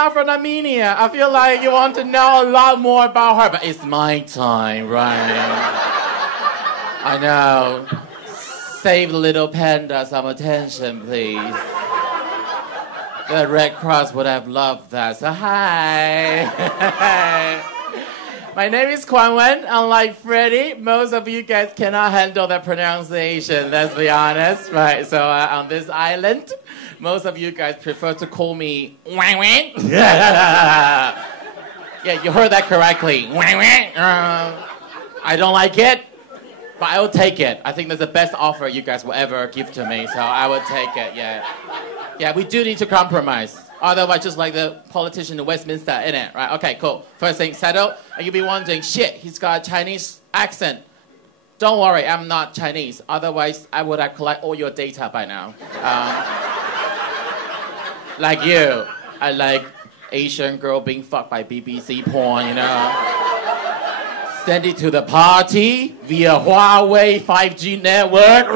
not from Armenia. I feel like you want to know a lot more about her, but it's my time, right? I know. Save the little panda some attention, please. The Red Cross would have loved that. So hi. My name is Kuan-Wen. Unlike Freddie, most of you guys cannot handle the pronunciation, let's be honest. Right, so on this island, most of you guys prefer to call me Wang-Wang. Yeah, you heard that correctly. Wang-Wang. I don't like it, but I will take it. I think that's the best offer you guys will ever give to me, so I will take it, yeah. Yeah, we do need to compromise. Otherwise, just like the politician in Westminster, innit? Right, okay, cool. First thing settled. And you'll be wondering, shit, he's got a Chinese accent. Don't worry, I'm not Chinese. Otherwise, I would have collected all your data by now. Like you. I like Asian girl being fucked by BBC porn, you know? Send it to the party via Huawei 5G network.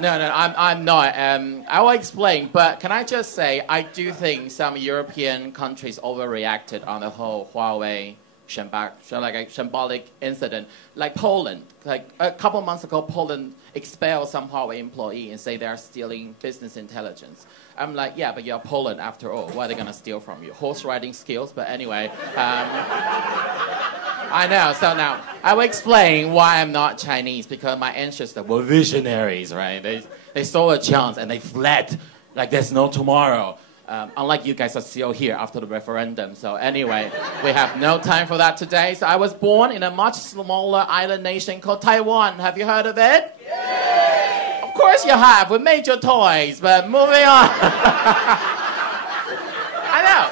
No, I'm not. I will explain, but can I just say, I do think some European countries overreacted on the whole Huawei shambolic incident. Like Poland, like a couple months ago, Poland expelled some Huawei employee and say they are stealing business intelligence. I'm like, yeah, but you're Poland after all. What are they going to steal from you? Horse riding skills? But anyway. I know, so now, I will explain why I'm not Chinese, because my ancestors were visionaries, right? They saw a chance and they fled like there's no tomorrow. Unlike you guys are still here after the referendum. So anyway, we have no time for that today. So I was born in a much smaller island nation called Taiwan. Have you heard of it? Yay! Of course you have. We made your toys, but moving on. I know.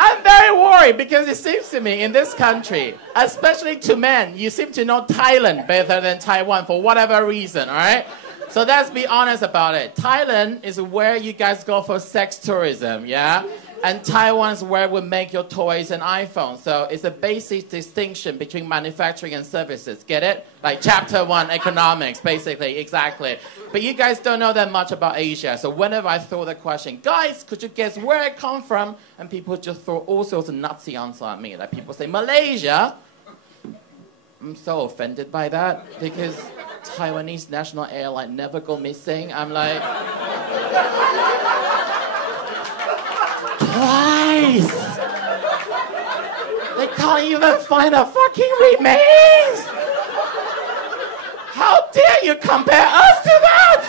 I'm very worried because it seems to me in this country, especially to men, you seem to know Thailand better than Taiwan for whatever reason, all right? So let's be honest about it. Thailand is where you guys go for sex tourism, yeah? And Taiwan is where we make your toys and iPhones. So it's a basic distinction between manufacturing and services. Get it? Like chapter 1, economics, basically, exactly. But you guys don't know that much about Asia. So whenever I throw the question, guys, could you guess where I come from? And people just throw all sorts of nutsy answers at me. Like people say, Malaysia. I'm so offended by that because Taiwanese national airline never go missing. I'm like... Twice! They can't even find a fucking remains! How dare you compare us to that?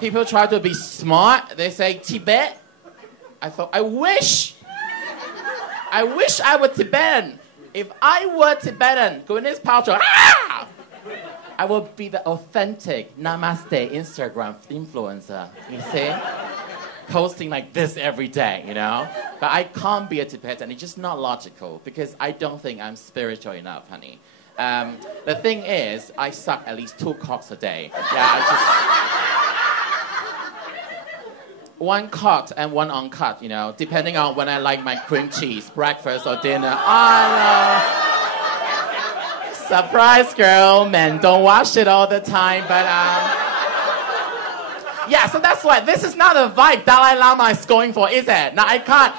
People try to be smart. They say Tibet. I thought, I wish I were Tibetan. If I were Tibetan, Gwyneth Paltrow, I would be the authentic Namaste Instagram influencer, you see? Posting like this every day, you know? But I can't be a Tibetan. It's just not logical because I don't think I'm spiritual enough, honey. The thing is, I suck at least 2 cocks a day. Yeah, one cocked and one uncut, you know, depending on when I like my cream cheese, breakfast or dinner. Oh, no. Surprise, girl. Men don't wash it all the time, but yeah, so that's why this is not a vibe Dalai Lama is going for, is it? Now I can't.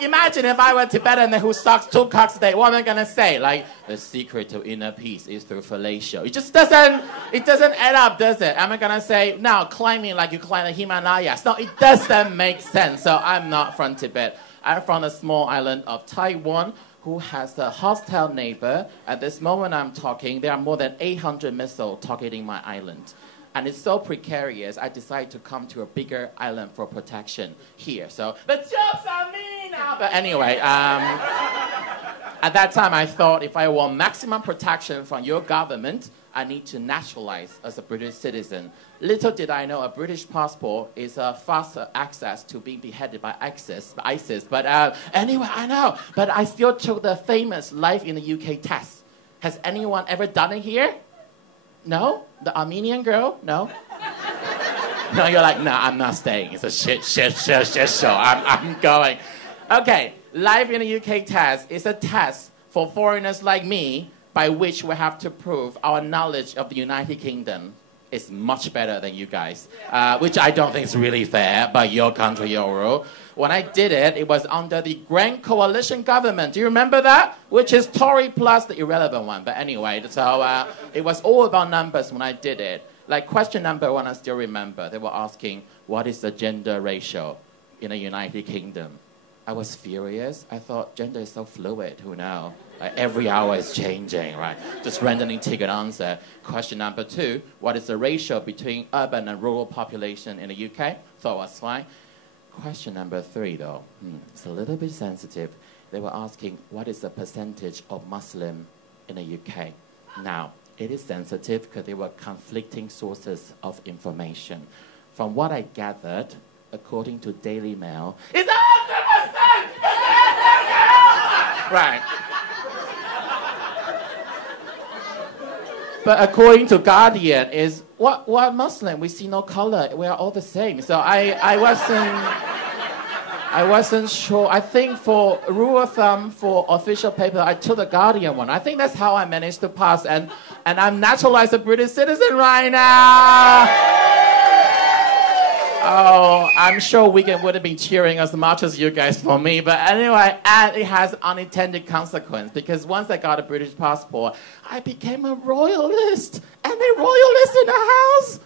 Imagine if I were Tibetan who sucks 2 cocks a day. What am I gonna say? Like the secret to inner peace is through fellatio. It just doesn't. It doesn't add up, does it? Am I gonna say now climbing like you climb the Himalayas? No, it doesn't make sense. So I'm not from Tibet. I'm from the small island of Taiwan, who has a hostile neighbor. At this moment I'm talking, there are more than 800 missiles targeting my island. And it's so precarious, I decided to come to a bigger island for protection here. So, the joke's on me now! But anyway, at that time I thought if I want maximum protection from your government, I need to naturalize as a British citizen. Little did I know a British passport is a faster access to being beheaded by ISIS. But anyway, I know. But I still took the famous Life in the UK test. Has anyone ever done it here? No? The Armenian girl? No? No, you're like, no, I'm not staying. It's a shit show. I'm going. Okay, Life in the UK test is a test for foreigners like me by which we have to prove our knowledge of the United Kingdom. is much better than you guys, which I don't think is really fair, but your country, your rule. When I did it, it was under the Grand Coalition government. Do you remember that? Which is Tory plus the irrelevant one. But anyway, so it was all about numbers when I did it. Like question number 1, I still remember. They were asking, what is the gender ratio in the United Kingdom? I was furious. I thought gender is so fluid, who knows? Like every hour is changing, right? Just randomly take an answer. Question number 2, what is the ratio between urban and rural population in the UK? Thought it was fine. Question number 3, though, it's a little bit sensitive. They were asking, what is the percentage of Muslim in the UK? Now, it is sensitive because there were conflicting sources of information. From what I gathered, according to Daily Mail, it's 100%! Right. But according to Guardian, is what Muslim? We see no color. We are all the same. So I wasn't sure. I think for rule of thumb for official paper, I took the Guardian one. I think that's how I managed to pass, and I'm naturalized a British citizen right now. Oh, I'm sure Wigan wouldn't be cheering as much as you guys for me. But anyway, and it has unintended consequence because once I got a British passport, I became a royalist. And a royalist in the house?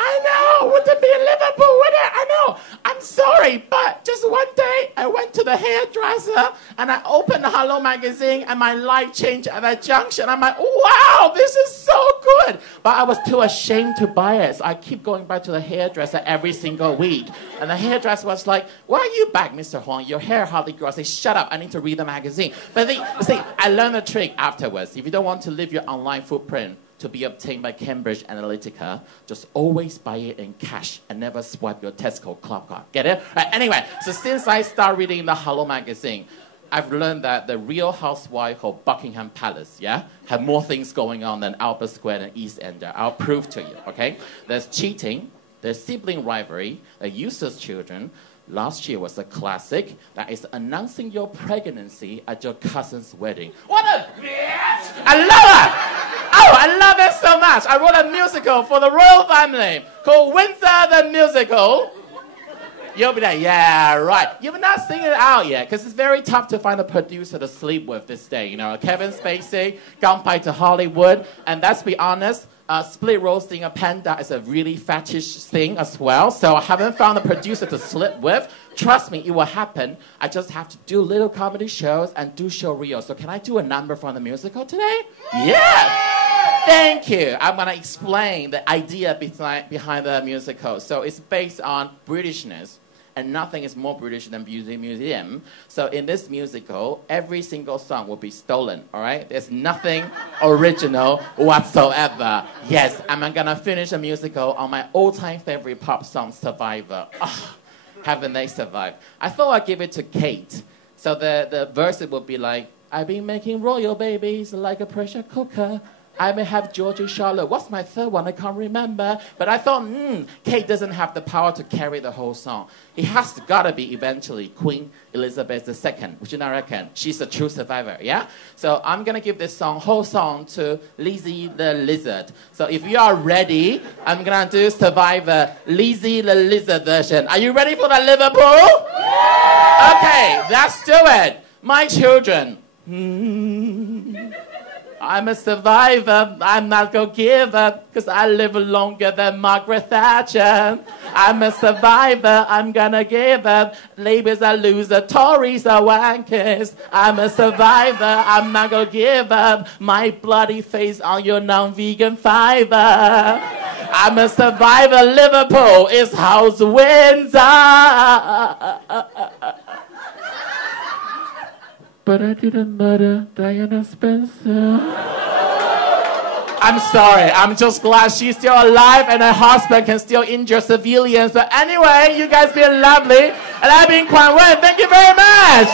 I know, wouldn't be in Liverpool, would it? I know. I'm sorry, but just one day I went to the hairdresser and I opened the Hello magazine and my life changed at that junction. I'm like, wow, this is so good. But I was too ashamed to buy it, so I keep going back to the hairdresser every single week. And the hairdresser was like, why are you back, Mr. Huang? Your hair hardly grows. I say, shut up, I need to read the magazine. But see, I learned a trick afterwards. If you don't want to leave your online footprint to be obtained by Cambridge Analytica, just always buy it in cash and never swipe your Tesco club card. Get it? Right, anyway, so since I started reading the Hello magazine, I've learned that the Real Housewife of Buckingham Palace, have more things going on than Albert Square and East End. I'll prove to you, okay? There's cheating, there's sibling rivalry, useless children. Last year was a classic that is announcing your pregnancy at your cousin's wedding. What a bitch! I love it! Oh, I love it so much. I wrote a musical for the royal family called Windsor the Musical. You'll be like, yeah, right. You've not seen it out yet because it's very tough to find a producer to sleep with this day. You know, Kevin Spacey, Gunpei to Hollywood, and let's be honest, split roasting a panda is a really fetish thing as well. So I haven't found a producer to sleep with. Trust me, it will happen. I just have to do little comedy shows and do show reels. So can I do a number from the musical today? Yeah! Thank you. I'm going to explain the idea behind the musical. So it's based on Britishness. And nothing is more British than museum. So in this musical, every single song will be stolen, all right? There's nothing original whatsoever. Yes, I'm gonna finish a musical on my all-time favorite pop song, Survivor. Oh, haven't they survived? I thought I'd give it to Kate. So the verse would be like, I've been making royal babies like a pressure cooker. I may have Georgie Charlotte. What's my third one? I can't remember. But I thought, Kate doesn't have the power to carry the whole song. It has to gotta be eventually Queen Elizabeth II, which you not reckon. She's a true survivor, yeah? So I'm gonna give this whole song to Lizzie the Lizard. So if you are ready, I'm gonna do Survivor Lizzie the Lizard version. Are you ready for the Liverpool? Okay, let's do it. My children. I'm a survivor, I'm not gonna give up, because I live longer than Margaret Thatcher. I'm a survivor, I'm gonna give up. Labour's a loser, Tories are wankers. I'm a survivor, I'm not gonna give up. My bloody face on your non-vegan fiver. I'm a survivor, Liverpool is House Windsor. But I didn't murder Diana Spencer. I'm sorry, I'm just glad she's still alive and her husband can still injure civilians. But anyway, you guys been lovely. And I've been Kuan-Wen. Thank you very much.